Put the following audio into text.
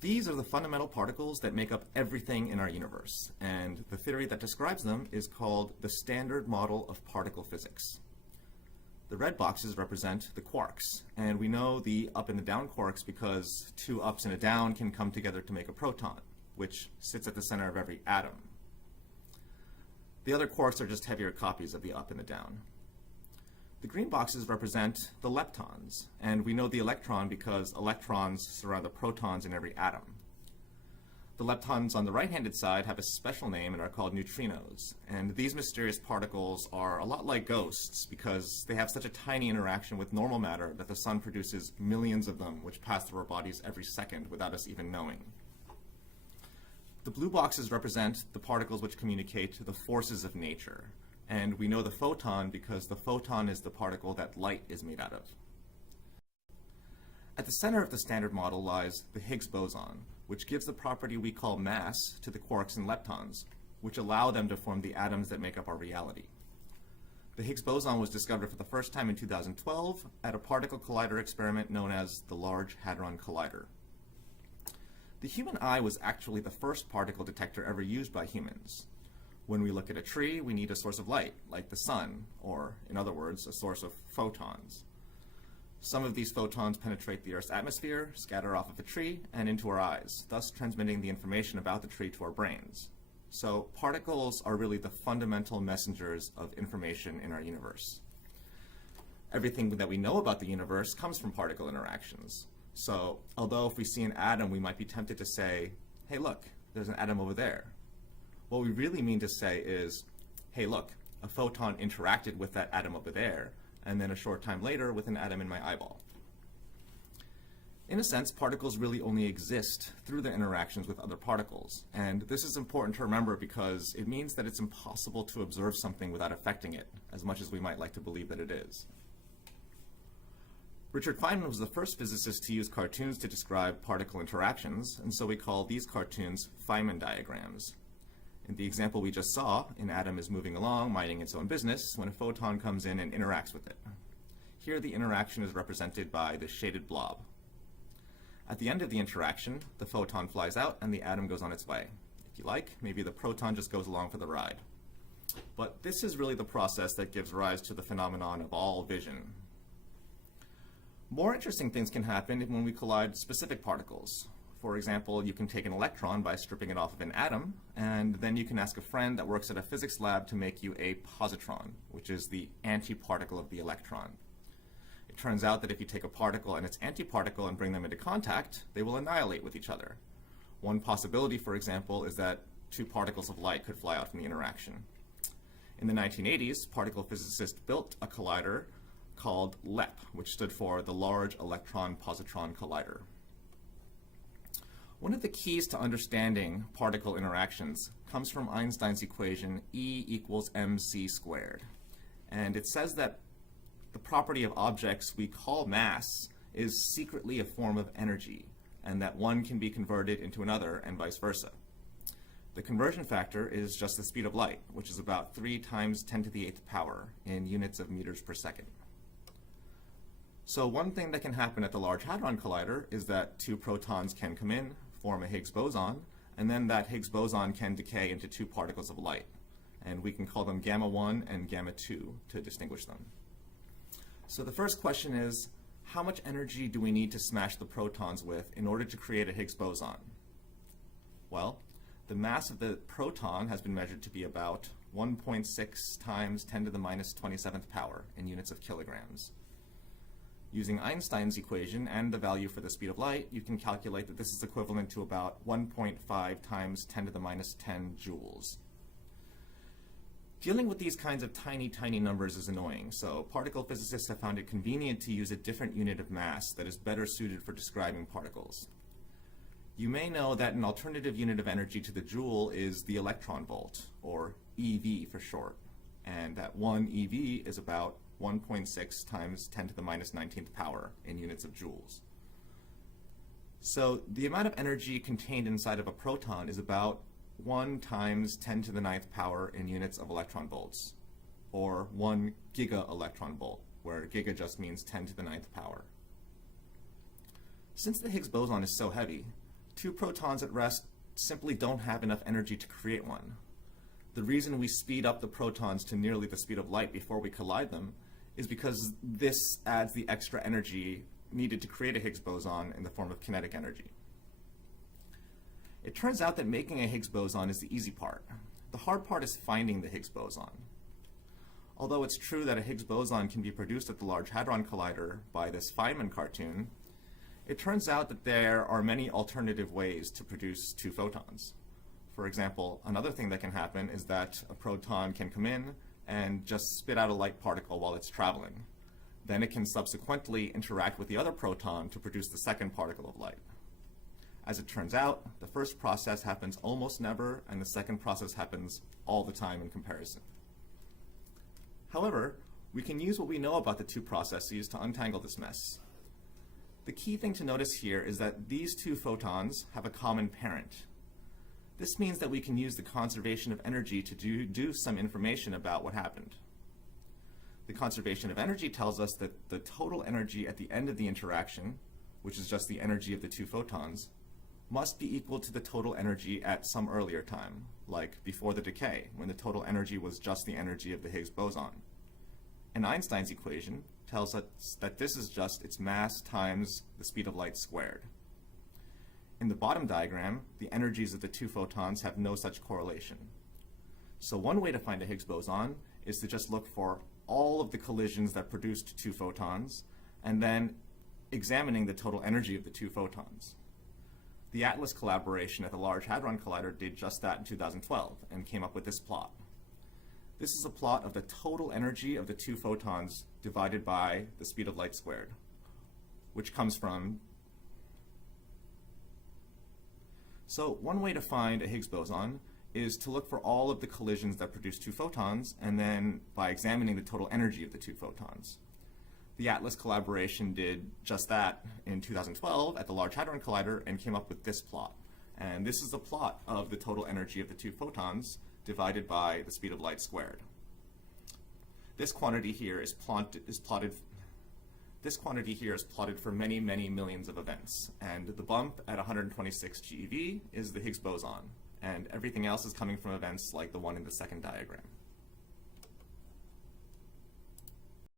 These are the fundamental particles that make up everything in our universe, and the theory that describes them is called the Standard Model of Particle Physics. The red boxes represent the quarks, and we know the up and the down quarks because two ups and a down can come together to make a proton, which sits at the center of every atom. The other quarks are just heavier copies of the up and the down. The green boxes represent the leptons, and we know the electron because electrons surround the protons in every atom. The leptons on the right-handed side have a special name and are called neutrinos, and these mysterious particles are a lot like ghosts because they have such a tiny interaction with normal matter that the sun produces millions of them which pass through our bodies every second without us even knowing. The blue boxes represent the particles which communicate the forces of nature. And we know the photon because the photon is the particle that light is made out of. At the center of the Standard Model lies the Higgs boson, which gives the property we call mass to the quarks and leptons, which allow them to form the atoms that make up our reality. The Higgs boson was discovered for the first time in 2012 at a particle collider experiment known as the Large Hadron Collider. The human eye was actually the first particle detector ever used by humans. When we look at a tree, we need a source of light, like the sun, or, in other words, a source of photons. Some of these photons penetrate the Earth's atmosphere, scatter off of a tree, and into our eyes, thus transmitting the information about the tree to our brains. So particles are really the fundamental messengers of information in our universe. Everything that we know about the universe comes from particle interactions. So although if we see an atom, we might be tempted to say, hey, look, there's an atom over there. What we really mean to say is, hey, look, a photon interacted with that atom over there, and then a short time later with an atom in my eyeball. In a sense, particles really only exist through their interactions with other particles. And this is important to remember because it means that it's impossible to observe something without affecting it, as much as we might like to believe that it is. Richard Feynman was the first physicist to use cartoons to describe particle interactions, and so we call these cartoons Feynman diagrams. In the example we just saw, an atom is moving along, minding its own business, when a photon comes in and interacts with it. Here the interaction is represented by the shaded blob. At the end of the interaction, the photon flies out and the atom goes on its way. If you like, maybe the proton just goes along for the ride. But this is really the process that gives rise to the phenomenon of all vision. More interesting things can happen when we collide specific particles. For example, you can take an electron by stripping it off of an atom, and then you can ask a friend that works at a physics lab to make you a positron, which is the antiparticle of the electron. It turns out that if you take a particle and its antiparticle and bring them into contact, they will annihilate with each other. One possibility, for example, is that two particles of light could fly out from the interaction. In the 1980s, particle physicists built a collider called LEP, which stood for the Large Electron Positron Collider. One of the keys to understanding particle interactions comes from Einstein's equation E equals mc squared. And it says that the property of objects we call mass is secretly a form of energy, and that one can be converted into another and vice versa. The conversion factor is just the speed of light, which is about 3 times 10 to the 8th power in units of meters per second. So one thing that can happen at the Large Hadron Collider is that two protons can come in, form a Higgs boson, and then that Higgs boson can decay into two particles of light. And we can call them gamma 1 and gamma 2 to distinguish them. So the first question is, how much energy do we need to smash the protons with in order to create a Higgs boson? Well, the mass of the proton has been measured to be about 1.6 times 10 to the minus 27th power in units of kilograms. Using Einstein's equation and the value for the speed of light, you can calculate that this is equivalent to about 1.5 times 10 to the minus 10 joules. Dealing with these kinds of tiny, tiny numbers is annoying, so particle physicists have found it convenient to use a different unit of mass that is better suited for describing particles. You may know that an alternative unit of energy to the joule is the electron volt, or eV for short, and that 1 eV is about 1.6 times 10 to the minus 19th power in units of joules. So the amount of energy contained inside of a proton is about 1 times 10 to the 9th power in units of electron volts, or 1 giga-electron volt, where giga just means 10 to the 9th power. Since the Higgs boson is so heavy, Two protons at rest simply don't have enough energy to create one. The reason we speed up the protons to nearly the speed of light before we collide them is because this adds the extra energy needed to create a Higgs boson in the form of kinetic energy. It turns out that making a Higgs boson is the easy part. The hard part is finding the Higgs boson. Although it's true that a Higgs boson can be produced at the Large Hadron Collider by this Feynman cartoon, it turns out that there are many alternative ways to produce two photons. For example, another thing that can happen is that a proton can come in and just spit out a light particle while it's traveling. Then it can subsequently interact with the other proton to produce the second particle of light. As it turns out, the first process happens almost never, and the second process happens all the time in comparison. However, we can use what we know about the two processes to untangle this mess. The key thing to notice here is that these two photons have a common parent. This means that we can use the conservation of energy to deduce some information about what happened. The conservation of energy tells us that the total energy at the end of the interaction, which is just the energy of the two photons, must be equal to the total energy at some earlier time, like before the decay, when the total energy was just the energy of the Higgs boson. And Einstein's equation tells us that this is just its mass times the speed of light squared. In the bottom diagram, the energies of the two photons have no such correlation. So one way to find a Higgs boson is to just look for all of the collisions that produced two photons, and then examining the total energy of the two photons. The ATLAS collaboration at the Large Hadron Collider did just that in 2012 and came up with this plot. This is a plot of the total energy of the two photons divided by the speed of light squared, which comes from. So one way to find a Higgs boson is to look for all of the collisions that produce two photons, and then by examining the total energy of the two photons. The ATLAS collaboration did just that in 2012 at the Large Hadron Collider and came up with this plot. And this is the plot of the total energy of the two photons divided by the speed of light squared. This quantity here is plotted for many, many millions of events. And the bump at 126 GeV is the Higgs boson. And everything else is coming from events like the one in the second diagram.